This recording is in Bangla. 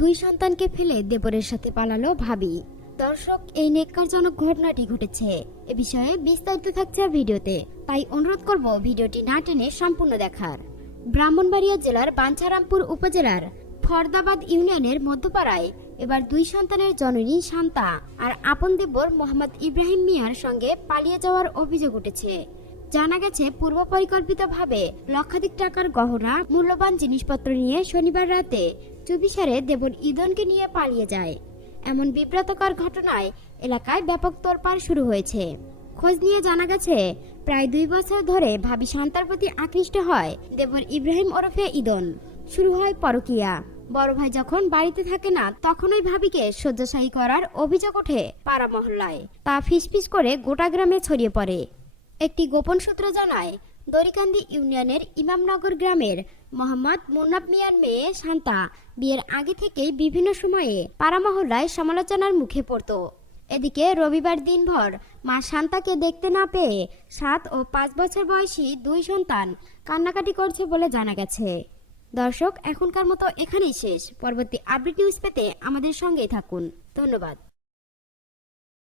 দুই সন্তানকে ফেলে দেবরের সাথে পালালো ভাবি। দর্শক, এই নেককারজনক ঘটনাটি ঘটেছে। এ বিষয়ে বিস্তারিত থাকছে ভিডিওতে, তাই অনুরোধ করব ভিডিওটি না টেনে সম্পূর্ণ দেখার। ব্রাহ্মণবাড়িয়া জেলার বাঞ্ছারামপুর উপজেলার ফরদাবাদ ইউনিয়নের মধ্যপাড়ায় এবার দুই সন্তানের জননী শান্তা আর আপন দেবর মোহাম্মদ ইব্রাহিম মিয়ার সঙ্গে পালিয়ে যাওয়ার অভিযোগ উঠেছে। জানা গেছে, পূর্ব পরিকল্পিতভাবে লক্ষাধিক টাকার গহনা, মূল্যবান জিনিসপত্র নিয়ে শনিবার রাতে চুপিসারে দেবর ইদনকে নিয়ে পালিয়ে যায়। এমন বিব্রতকর ঘটনায় এলাকায় ব্যাপক তোলপাড় শুরু হয়েছে। খোঁজ নিয়ে জানা গেছে, প্রায় 2 বছর ধরে ভাবি শান্তার প্রতি আকৃষ্ট হয় দেবর ইব্রাহিম ওরফে ইদন। শুরু হয় পরকীয়া। বড় ভাই যখন বাড়িতে থাকে না, তখনই ভাবিকে শয্যাশায়ী করার অভিযোগ ওঠে পাড়া মহল্লায়। তা ফিসফিস করে গোটা গ্রামে ছড়িয়ে পড়ে। একটি গোপন সূত্র জানায়, দড়িকান্দি ইউনিয়নের ইমামনগর গ্রামের মোহাম্মদ মুন্নাব মিয়ার মেয়ে শান্তা বিয়ের আগে থেকেই বিভিন্ন সময়ে পাড়া মহল্লায় সমালোচনার মুখে পড়ত। এদিকে রবিবার দিনভর মা শান্তাকে দেখতে না পেয়ে 7 ও 5 বছর বয়সী দুই সন্তান কান্নাকাটি করছে বলে জানা গেছে। দর্শক, এখনকার মতো এখানেই শেষ। পরবর্তী আপডেট নিউজ পেতে আমাদের সঙ্গেই থাকুন। ধন্যবাদ।